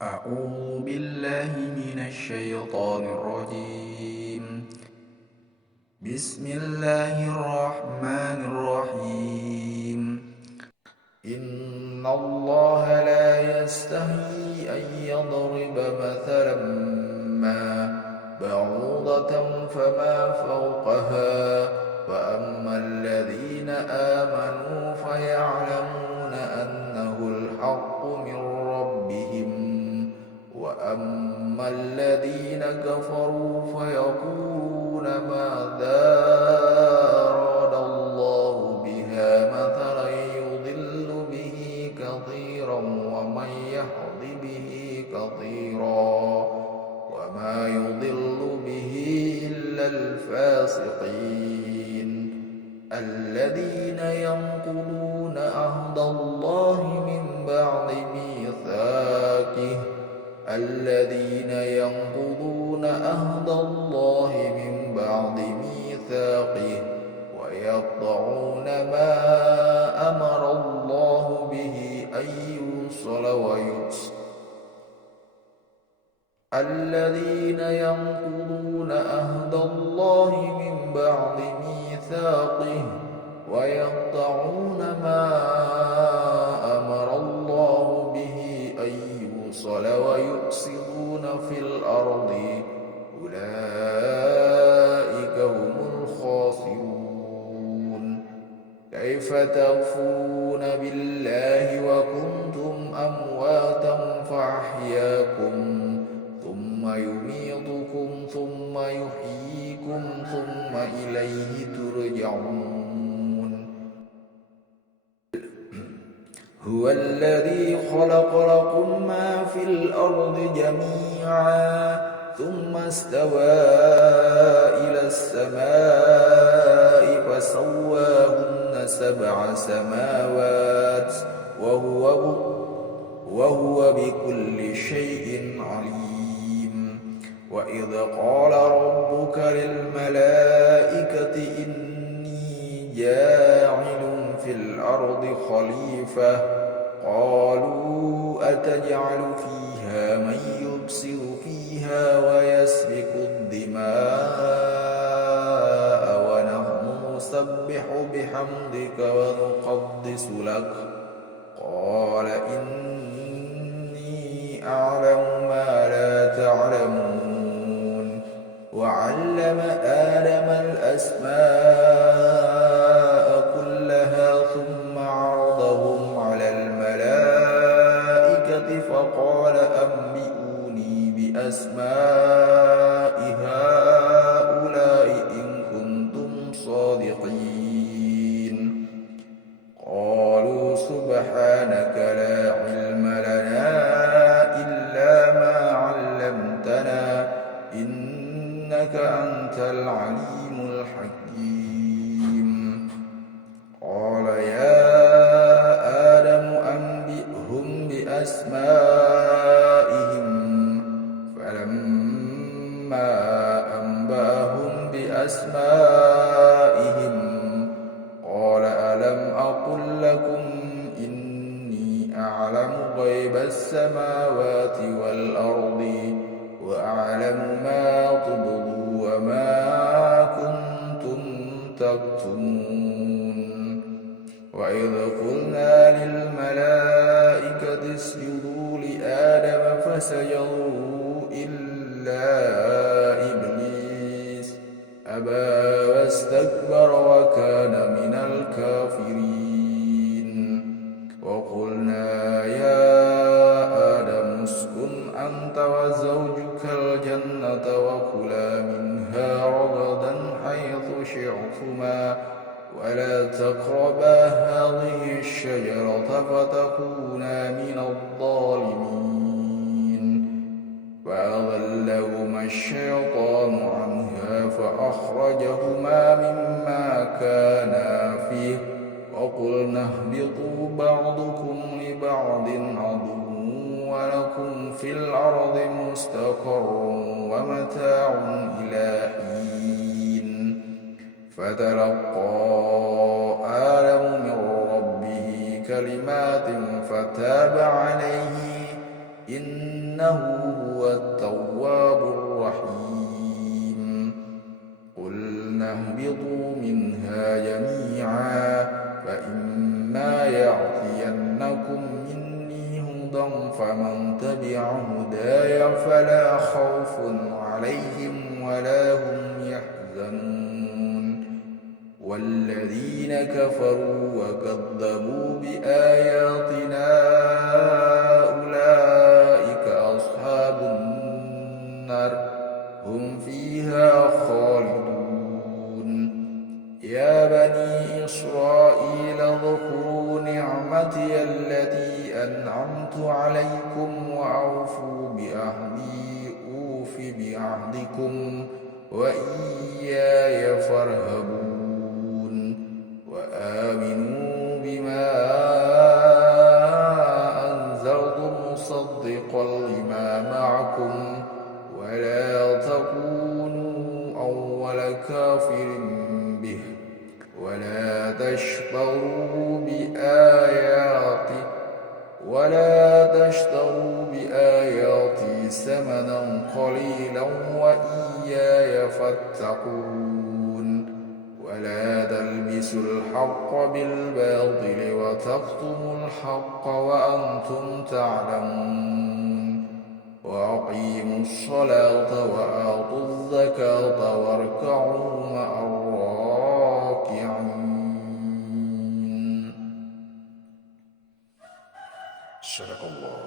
أعوذ بالله من الشيطان الرجيم. بسم الله الرحمن الرحيم. إن الله لا يستحيي أن يضرب مثلا ما بعوضة فما فوقها فأما الذين آمنوا فيعلمون أنه الحق من ربهم وأما الذين كفروا فيقولون ماذا أراد الله بها مثلا يضل به كثيرا ومن يهد به كثيرا وما يضل به إلا الفاسقين الذين ينقضون عهد الله من بعد ميثاقه ويقطعون ما أمر الله به أن يوصل ويفسدون في الأرض أولئك هم الخاسرون. كيف تكفرون بالله وكنتم أمواتا فأحياكم ثم يميتكم ثم يحييكم ثم إليه ترجعون. هو الذي خلق لكم ما في الأرض جميعا ثم استوى إلى السماء فسواهن 7 سماوات وهو بكل شيء عليم. وإذ قال ربك للملائكة إني جاعل في الأرض خليفة قالوا أتجعل فيها من يفسد فيها ويسفك الدماء ونحن نسبح بحمدك ونقدس لك قال إني أعلم ما لا تعلمون. وعلم آدم الأسماء كلها ثم عرضهم على الملائكة فقال أنبئوني بأسماء هؤلاء إن كنتم صادقين. قالوا سبحانك لا علم لنا إلا ما علمتنا إنك أنت العليم الحكيم. قال يا آدم أنبئهم بأسمائهم فلما أنبأهم بأسمائهم قال ألم أقل لكم إني أعلم غيب السماوات والأرض وأعلم ما تبدون وما كنتم تكتمون. وإذ قلنا للملائكة اسجدوا لآدم فسجدوا إلا إبليس أبى واستكبر وكان من الكافرين. وقلنا يا آدم اسكن أنت وزوجك الجنة وكلا منها رغدا حيث شئتما ولا تقربا هذه الشجرة فتكونا من الظالمين. فأضلهما الشيطان عنها فأخرجهما مما كانا فيه وقلنا اهبطوا بعضكم لبعض عدو ولكم في الأرض مستقر ومتاع إلى حين. فتلقى آدم من ربه كلمات فتاب عليه إن إنه هو التواب الرحيم قلنا اهبطوا منها جميعا فإما يأتينكم مني هدى فمن تبع هداي فلا خوف عليهم ولا هم يحزنون والذين كفروا وكذبوا بآياتنا أولئك أصحاب النار هم فيها خالدون يا بني إسرائيل اذكروا نعمتي التي أنعمت عليكم وأوفوا بعهدي أوف بعهدكم وإياي فارهبون وآمنوا بما أنزلت مصدقا لما معكم ولا تكونوا أول كافر به ولا تشتروا بآياتي ثمنا قليلا وإياي فاتقون ولا تلبسوا الحق بالباطل وتكتموا الحق وأنتم تعلمون وأقيموا الصلاة وآتوا الزكاة واركعوا مع الراكعين. صدق الله.